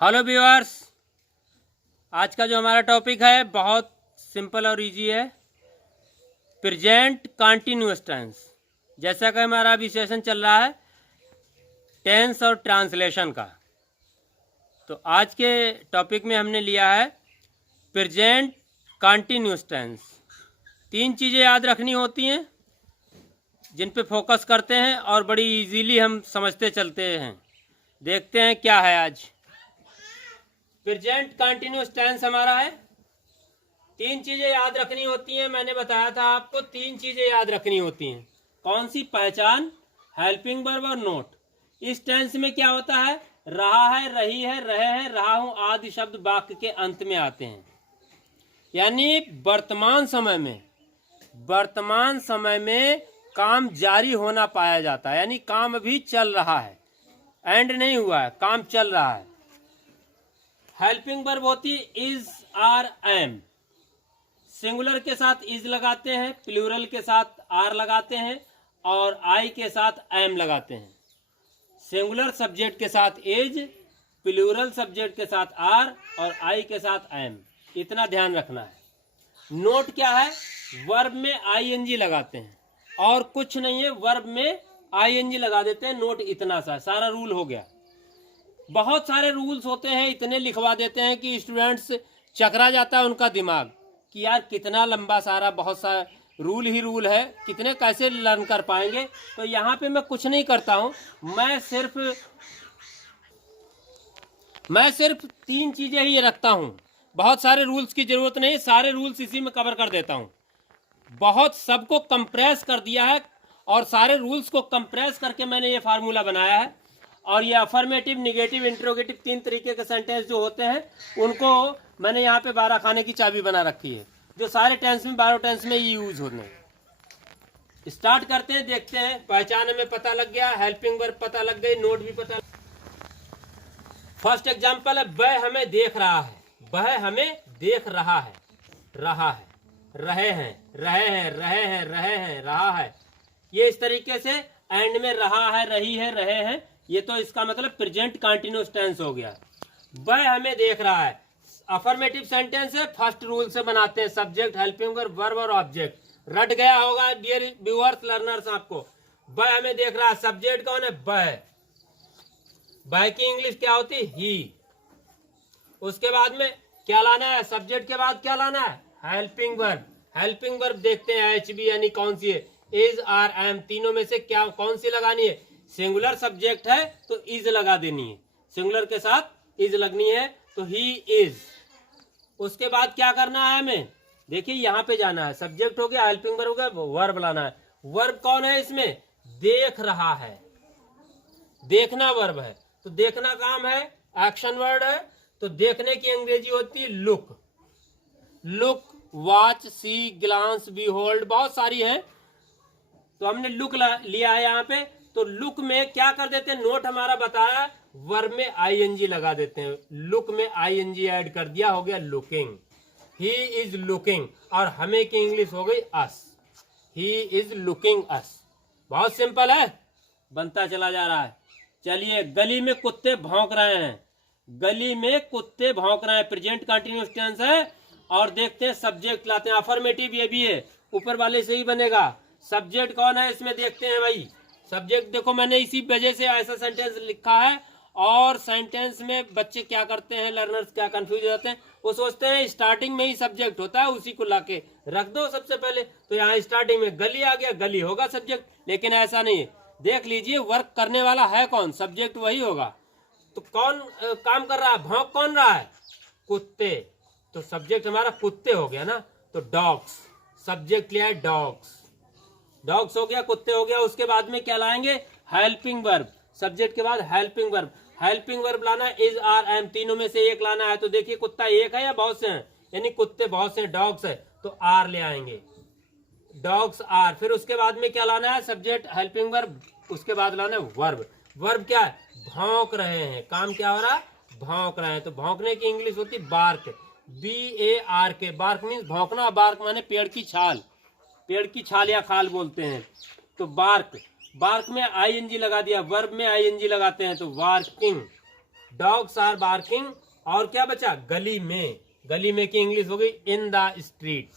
Hello viewers, आज का जो हमारा टॉपिक है बहुत सिंपल और इजी है। Present continuous tense. जैसा कि हमारा अभी सेशन चल रहा है टेंस और ट्रांसलेशन का, तो आज के टॉपिक में हमने लिया है प्रेजेंट कंटिन्यूअस टेंस। 3 चीज़ें याद रखनी होती हैं जिन पे फोकस करते हैं और बड़ी इजीली हम समझते चलते हैं। देखते हैं क्या है आज। प्रेजेंट कंटिन्यूअस टेंस हमारा है। 3 चीज़ें याद रखनी होती हैं। मैंने बताया था आपको 3 चीज़ें याद रखनी होती हैं। कौन सी? पहचान, हेल्पिंग वर्ब और नोट। इस टेंस में क्या होता है? रहा है, रही है, रहे हैं, रहा हूं आदि शब्द वाक्य के अंत में आते हैं। यानी वर्तमान समय में काम जारी होना पाया जाता है, यानी काम अभी चल रहा है, एंड नहीं हुआ है, काम चल रहा है। हेल्पिंग वर्ब होती है इज, आर, एम। सिंगुलर के साथ इज लगाते हैं, प्लूरल के साथ आर लगाते हैं और आई के साथ एम लगाते हैं। सिंगुलर सब्जेक्ट के साथ इज, प्लूरल सब्जेक्ट के साथ आर और आई के साथ एम। इतना ध्यान रखना है। नोट क्या है? वर्ब में आईएनजी लगाते हैं और कुछ नहीं है, वर्ब में आईएनजी लगा देते हैं। नोट इतना सा सारा रूल हो गया। बहुत सारे रूल्स होते हैं, इतने लिखवा देते हैं कि स्टूडेंट्स चकरा जाता है उनका दिमाग कि यार कितना लंबा सारा बहुत सारा रूल ही रूल है, कितने कैसे लर्न कर पाएंगे। तो यहाँ पे मैं कुछ नहीं करता हूँ, मैं सिर्फ 3 चीज़ें ही रखता हूँ। बहुत सारे रूल्स की ज़रूरत नहीं, सारे रूल्स इसी में कवर कर देता हूँ। बहुत सबको कंप्रेस कर दिया है और सारे रूल्स को कंप्रेस करके मैंने ये फार्मूला बनाया है। और ये अफर्मेटिव, निगेटिव, इंट्रोगेटिव 3 तरीके के सेंटेंस जो होते हैं उनको मैंने यहाँ पे 12 खाने की चाबी बना रखी है, जो सारे टेंस में 12 टेंस में ये यूज होने हैं। स्टार्ट करते हैं, देखते हैं। पहचान में पता लग गया, हेल्पिंग वर्ब पता लग गई, नोट भी पता। फर्स्ट एग्जाम्पल है वह हमें देख रहा है। वह हमें देख रहा है, रहा है, रहे हैं, रहे हैं, रहे हैं, रहे हैं, रहा है। ये इस तरीके से एंड में रहा है, रही है, रहे हैं, ये तो इसका मतलब प्रेजेंट कंटिन्यूअस टेंस हो गया। वह हमें देख रहा है, अफर्मेटिव सेंटेंस है। फर्स्ट रूल से बनाते हैं, सब्जेक्ट, हेल्पिंग वर्ब, वर्ब और ऑब्जेक्ट। रट गया होगा डियर व्यूअर्स, लर्नर्स आपको। वह हमें देख रहा है, सब्जेक्ट कौन है? वह। वह की इंग्लिश क्या होती है? ही। उसके बाद में क्या लाना है? सब्जेक्ट के बाद क्या लाना है? Helping verb. हेल्पिंग वर्ब देखते हैं HB यानी कौन सी है? Is, are, am. तीनों में से क्या कौन सी लगानी है? सिंगुलर सब्जेक्ट है तो इज लगा देनी है, सिंगुलर के साथ इज लगनी है, तो ही इज। उसके बाद क्या करना है हमें? देखिए यहाँ पे जाना है, सब्जेक्ट हो गया, हेल्पिंग वर्ब हो गया, वर्ब लाना है। वर्ब कौन है इसमें? देख रहा है, देखना वर्ब है, तो देखना काम है, एक्शन वर्ड है, तो देखने की अंग्रेजी होती है लुक। लुक, वॉच, सी, ग्लांस, बीहोल्ड, बहुत सारी है, तो हमने लुक लिया है यहाँ पे। तो लुक में क्या कर देते हैं? नोट हमारा बताया, वर्ब में आईएनजी लगा देते हैं। लुक में आईएनजी ऐड कर दिया, हो गया लुकिंग। ही इज लुकिंग, और हमें की इंग्लिश हो गई अस। ही इज लुकिंग अस। बहुत सिंपल है, बनता चला जा रहा है। चलिए, गली में कुत्ते भौंक रहे हैं। गली में कुत्ते भौंक रहे हैं, प्रेजेंट कंटिन्यूअस टेंस है। और देखते हैं, सब्जेक्ट लाते हैं, अफर्मेटिव ये भी है, ऊपर वाले से ही बनेगा। सब्जेक्ट कौन है इसमें? देखते हैं भाई। सब्जेक्ट देखो, मैंने इसी वजह से ऐसा सेंटेंस लिखा है। और सेंटेंस में बच्चे क्या करते हैं, लर्नर्स क्या कंफ्यूज हो जाते हैं, वो सोचते हैं स्टार्टिंग में ही सब्जेक्ट होता है, उसी को लाके रख दो सबसे पहले। तो यहाँ स्टार्टिंग में गली आ गया, गली होगा सब्जेक्ट, लेकिन ऐसा नहीं है। देख लीजिए, वर्क करने वाला है कौन? सब्जेक्ट वही होगा। तो कौन काम कर रहा है? भौंक कौन रहा है? कुत्ते। तो सब्जेक्ट हमारा कुत्ते हो गया ना, तो डॉग्स। सब्जेक्ट लिया है डॉग्स, डॉग्स हो गया, कुत्ते हो गया। उसके बाद में क्या लाएंगे? Helping verb. सब्जेक्ट के बाद हेल्पिंग वर्ब। हेल्पिंग वर्ब लाना है इज, आर, एम, तीनों में से एक लाना है। तो देखिए, कुत्ता एक है या बहुत से हैं? यानी कुत्ते बहुत से, डॉग्स है, तो आर ले आएंगे, डॉग्स आर। फिर उसके बाद में क्या लाना है? सब्जेक्ट, हेल्पिंग वर्ब, उसके बाद लाना है वर्ब। वर्ब क्या है? भौंक रहे हैं। काम क्या हो रहा है? भौंक रहे हैं। तो भौंकने की इंग्लिश होती है बार्क, BARK। बार्क मीन्स भौंकना, बार्क माने पेड़ की छाल, पेड़ की छाल या खाल बोलते हैं। तो बार्क, बार्क में आईएनजी लगा दिया, वर्ब में आईएनजी लगाते हैं, तो वार्किंग, डॉग्स आर बार्किंग, और क्या बचा, गली में, गली में की इंग्लिश हो गई इन द स्ट्रीट।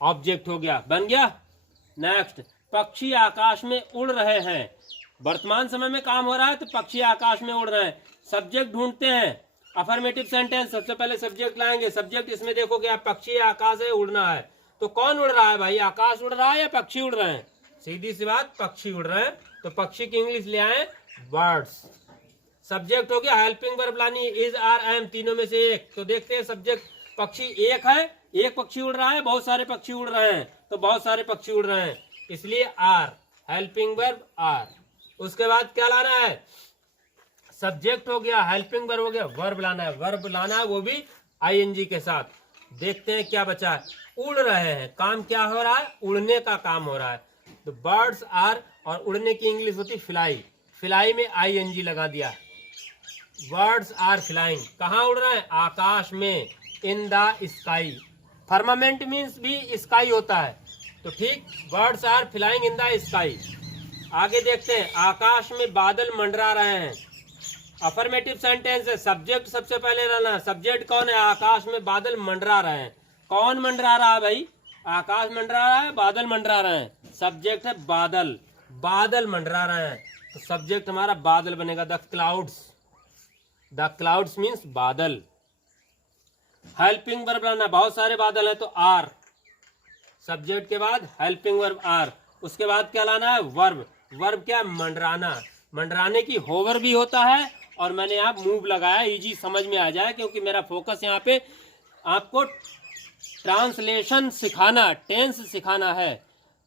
ऑब्जेक्ट हो गया, बन गया। नेक्स्ट, पक्षी आकाश में उड़ रहे हैं। वर्तमान समय में काम हो रहा है तो पक्षी आकाश में उड़ रहे हैं। सब्जेक्ट ढूंढते हैं, अफर्मेटिव सेंटेंस, सबसे पहले सब्जेक्ट लाएंगे। सब्जेक्ट इसमें देखो क्या, पक्षी आकाश है, उड़ना है, तो कौन उड़ रहा है भाई, आकाश उड़ रहा है या पक्षी उड़ रहे हैं? सीधी सी बात, पक्षी उड़ रहे हैं, तो पक्षी की इंग्लिश ले आए बर्ड्स। सब्जेक्ट हो गया, हेल्पिंग वर्ब लानी, इज आर एम, तीनों में से एक। तो देखते हैं सब्जेक्ट, पक्षी एक है, एक पक्षी उड़ रहा है, बहुत सारे पक्षी उड़ रहे हैं, तो बहुत सारे पक्षी उड़ रहे हैं, इसलिए आर, हेल्पिंग वर्ब आर। उसके बाद क्या लाना है, सब्जेक्ट हो गया, हेल्पिंग वर्ब हो गया, वर्ब लाना है, वर्ब लाना है वो भी आईएनजी के साथ। देखते हैं क्या बचा है, उड़ रहे हैं, काम क्या हो रहा है, उड़ने का काम हो रहा है, तो बर्ड्स आर, और उड़ने की इंग्लिश होती फ्लाई, फ्लाई में आईएनजी लगा दिया, बर्ड्स आर फ्लाइंग। कहाँ उड़ रहे हैं, आकाश में, in the sky. Firmament means भी स्काई होता है, तो ठीक, birds are flying in the sky. आगे देखते हैं, आकाश में बादल मंडरा रहे हैं। अफर्मेटिव सेंटेंस है, सब्जेक्ट सबसे पहले रहना। सब्जेक्ट कौन है, आकाश में बादल मंडरा रहे हैं। कौन मंडरा रहा है भाई, आकाश मंडरा रहा है, बादल मंडरा रहे हैं। सब्जेक्ट है बादल, बादल मंडरा रहे हैं, तो सब्जेक्ट हमारा बादल बनेगा, the clouds. The clouds means बादल। हेल्पिंग वर्ब लाना, बहुत सारे बादल हैं, तो आर, सब्जेक्ट के बाद हेल्पिंग वर्ब आर। उसके बाद क्या लाना है, वर्ब। वर्ब क्या, मंडराना, मंडराने की होवर भी होता है, और मैंने यहाँ मूव लगाया, इजी समझ में आ जाए, क्योंकि मेरा फोकस यहाँ पे आपको ट्रांसलेशन सिखाना, टेंस सिखाना है,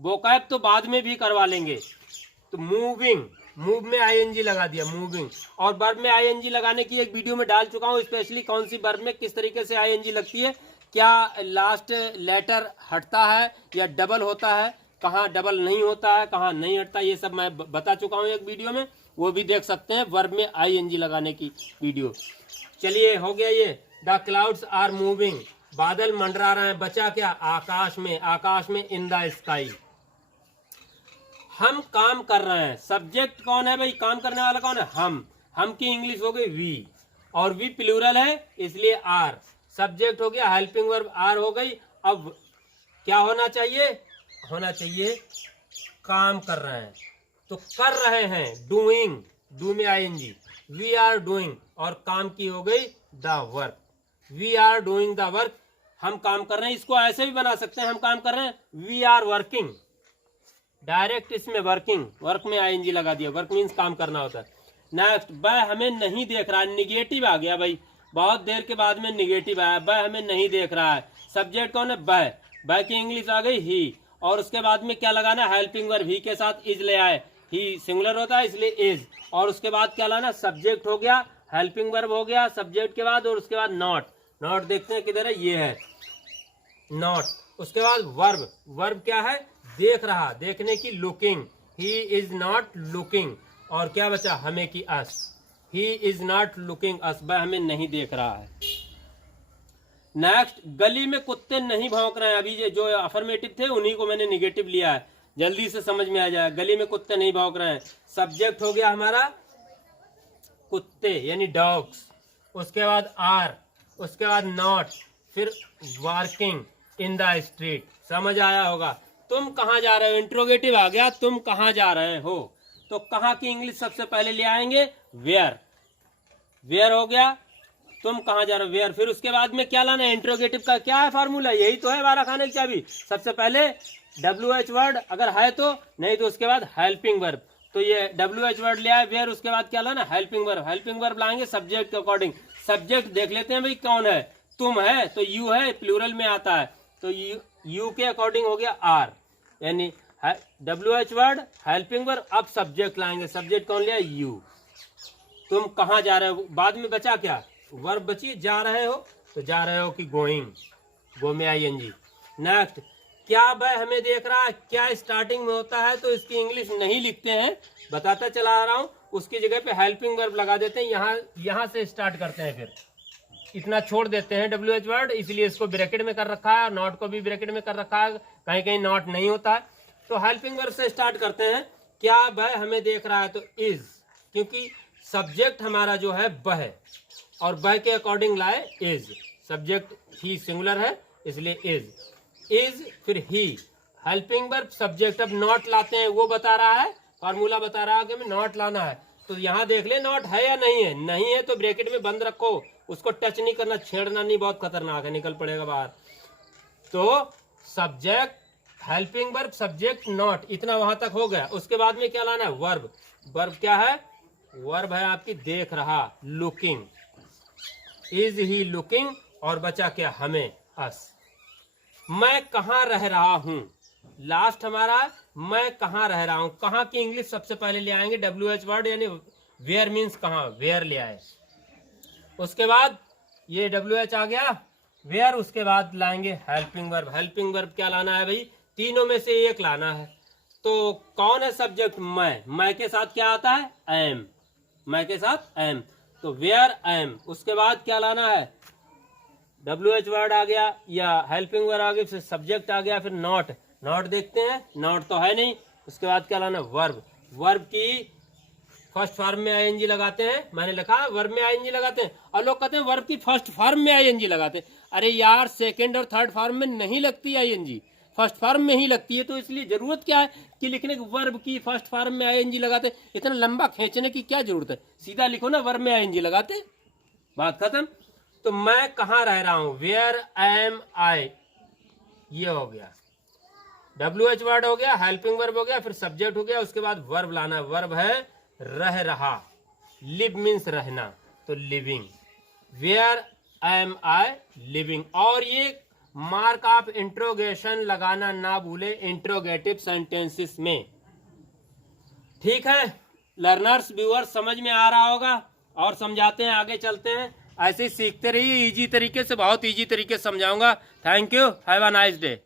वोकैब तो बाद में भी करवा लेंगे। तो मूविंग, मूव में आईएनजी लगा दिया, मूविंग। और वर्ब में आईएनजी लगाने की एक वीडियो में डाल चुका हूँ, स्पेशली कौन सी वर्ब में किस तरीके से आईएनजी लगती है, क्या लास्ट लेटर हटता है या डबल होता है, कहाँ डबल नहीं होता है, कहाँ नहीं हटता, ये सब मैं बता चुका हूँ एक वीडियो में, वो भी देख सकते हैं, वर्ब में आईएनजी लगाने की वीडियो। चलिए हो गया ये, द क्लाउड्स आर मूविंग, बादल मंडरा रहे हैं। बचा क्या, आकाश में, आकाश में, इन द स्काई। हम काम कर रहे हैं, सब्जेक्ट कौन है भाई, काम करने वाला कौन है, हम की इंग्लिश हो गई वी, और वी प्लूरल है इसलिए आर। सब्जेक्ट हो गया, हेल्पिंग वर्ब आर हो गई। अब क्या होना चाहिए, होना चाहिए काम कर रहे हैं, तो कर रहे हैं, डूइंग, डू में आईएनजी, वी आर डूइंग, और काम की हो गई the work, we are doing the work, हम काम कर रहे हैं। इसको ऐसे भी बना सकते हैं, हम काम कर रहे हैं, वी आर वर्किंग, डायरेक्ट इसमें वर्किंग, वर्क में आईएनजी लगा दिया, वर्क मीन्स काम करना होता है। नेक्स्ट, वह हमें नहीं देख रहा है, निगेटिव आ गया भाई, बहुत देर के बाद में निगेटिव आया, वह हमें नहीं देख रहा है। सब्जेक्ट कौन है, वह की इंग्लिश आ गई ही, और उसके बाद में क्या लगाना, हेल्पिंग वर्ब ही के साथ इज ले आए, ही सिंगुलर होता है इसलिए इज, और उसके बाद क्या लाना, सब्जेक्ट हो गया, हेल्पिंग वर्ब हो गया सब्जेक्ट के बाद, और उसके बाद नॉट, नॉट देखते हैं किधर है, ये है नॉट। उसके बाद वर्ब, वर्ब क्या है, देख रहा, देखने की, looking, he is not looking, और क्या बचा, हमें की अस, ही इज नॉट लुकिंग अस, वह हमें नहीं देख रहा है। नेक्स्ट, गली में कुत्ते नहीं भौंक रहे हैं, अभी ये जो अफर्मेटिव थे उन्हीं को मैंने निगेटिव लिया है, जल्दी से समझ में आ जाए। गली में कुत्ते नहीं भौंक रहे हैं, सब्जेक्ट हो गया हमारा कुत्ते यानी डॉग्स, उसके बाद आर, उसके बाद नॉट, फिर वर्किंग इन द स्ट्रीट। समझ आया होगा। तुम कहाँ जा रहे हो, इंट्रोगेटिव आ गया, तुम कहाँ जा रहे हो, तो कहाँ की इंग्लिश सबसे पहले ले आएंगे, वेयर, वेयर हो गया, तुम कहाँ जा रहे हो, वेयर। फिर उसके बाद में क्या लाना है, इंट्रोगेटिव का क्या है फार्मूला, यही तो है बारह खाने की चाबी, सबसे पहले WH वर्ड अगर है तो, नहीं तो उसके बाद हेल्पिंग वर्ब, तो ये WH वर्ड ले आए, वेयर, उसके बाद क्या लाना, हेल्पिंग वर्ब, हेल्पिंग वर्ब लाएंगे सब्जेक्ट के अकॉर्डिंग। सब्जेक्ट देख लेते हैं भाई कौन है, तुम है तो यू है, प्लूरल में आता है, तो यू के अकॉर्डिंग हो गया आर, यानी WH वर्ड, हेल्पिंग वर्ब, अब सब्जेक्ट लाएंगे, सब्जेक्ट कौन लिया, यू। तुम कहाँ जा रहे हो, बाद में बचा क्या, वर्ब बची, जा रहे हो, तो जा रहे हो कि गोइंग, गो में आईएनजी। नेक्स्ट, क्या वह हमें देख रहा है, क्या स्टार्टिंग में होता है तो इसकी इंग्लिश नहीं लिखते हैं, बताता चला आ रहा हूँ, उसकी जगह पे हेल्पिंग वर्ब लगा देते हैं, यहाँ से स्टार्ट करते हैं, फिर इतना छोड़ देते हैं WH वर्ड, इसलिए इसको ब्रैकेट में कर रखा है, नॉट को भी ब्रैकेट में कर रखा है, कहीं कहीं नॉट नहीं होता है, तो हेल्पिंग वर्ब से स्टार्ट करते हैं। क्या वह हमें देख रहा है, तो इज, क्योंकि सब्जेक्ट हमारा जो है वह, और वह के अकॉर्डिंग लाए इज। सब्जेक्ट ही सिंगुलर है इसलिए इज, फिर ही। हेल्पिंग वर्ब सब्जेक्ट, अब नॉट लाते हैं, वो बता रहा है, फार्मूला बता रहा है कि हमें नॉट लाना है। तो यहाँ देख ले नॉट है या नहीं है। नहीं है तो ब्रैकेट में बंद रखो, उसको टच नहीं करना, छेड़ना नहीं, बहुत खतरनाक है, निकल पड़ेगा बाहर। तो subject, helping verb, subject, not, इतना वहां तक हो गया। उसके बाद में क्या लाना है? वर्ब। वर्ब क्या है? वर्ब है आपकी देख रहा, लुकिंग। इज ही लुकिंग, और बचा क्या? हमें, अस। मैं कहाँ रह रहा हूं, लास्ट हमारा मैं कहाँ रह रहा हूं। कहाँ की इंग्लिश सबसे पहले ले आएंगे, WH वर्ड, यानी वेयर मीन्स कहाँ, वेयर ले आए। उसके बाद ये WH आ गया, वेयर, उसके बाद लाएंगे हेल्पिंग वर्ब। हेल्पिंग वर्ब क्या लाना है भाई? तीनों में से एक लाना है। तो कौन है सब्जेक्ट? मैं के साथ क्या आता है? एम। मैं के साथ एम, तो वेयर एम। उसके बाद क्या लाना है? WH वर्ड आ गया या हेल्पिंग वर्ब आ गया, फिर सब्जेक्ट आ गया, फिर नॉट। नॉट देखते हैं, नॉट तो है नहीं। उसके बाद क्या लाना? वर्ब। वर्ब की फर्स्ट फॉर्म में ING लगाते हैं, मैंने लिखा वर्ब में ING लगाते हैं, और लोग कहते हैं वर्ब की फर्स्ट फॉर्म में ING लगाते हैं। अरे यार, सेकंड और थर्ड फॉर्म में नहीं लगती ING, फर्स्ट फॉर्म में ही लगती है। तो इसलिए जरूरत क्या है कि लिखने की वर्ब की फर्स्ट फॉर्म में ING लगाते। इतना लंबा खींचने की क्या जरूरत है, सीधा लिखो ना, वर्ब में ING लगाते, बात खत्म। तो मैं कहाँ रह रहा हूं, वेयर एम आई, ये हो गया। WH वर्ड हो गया, हेल्पिंग वर्ब हो गया, फिर सब्जेक्ट हो गया, उसके बाद वर्ब लाना। वर्ब है रह रहा, लिव मीन्स रहना, तो living. Where am I living. और ये मार्क ऑफ इंट्रोगेशन लगाना ना भूले इंट्रोगेटिव सेंटेंसेस में, ठीक है लर्नर्स, व्यूअर्स, समझ में आ रहा होगा। और समझाते हैं, आगे चलते हैं, ऐसे ही सीखते रहिए इजी तरीके से, बहुत इजी तरीके से समझाऊंगा। Thank you, have a nice day.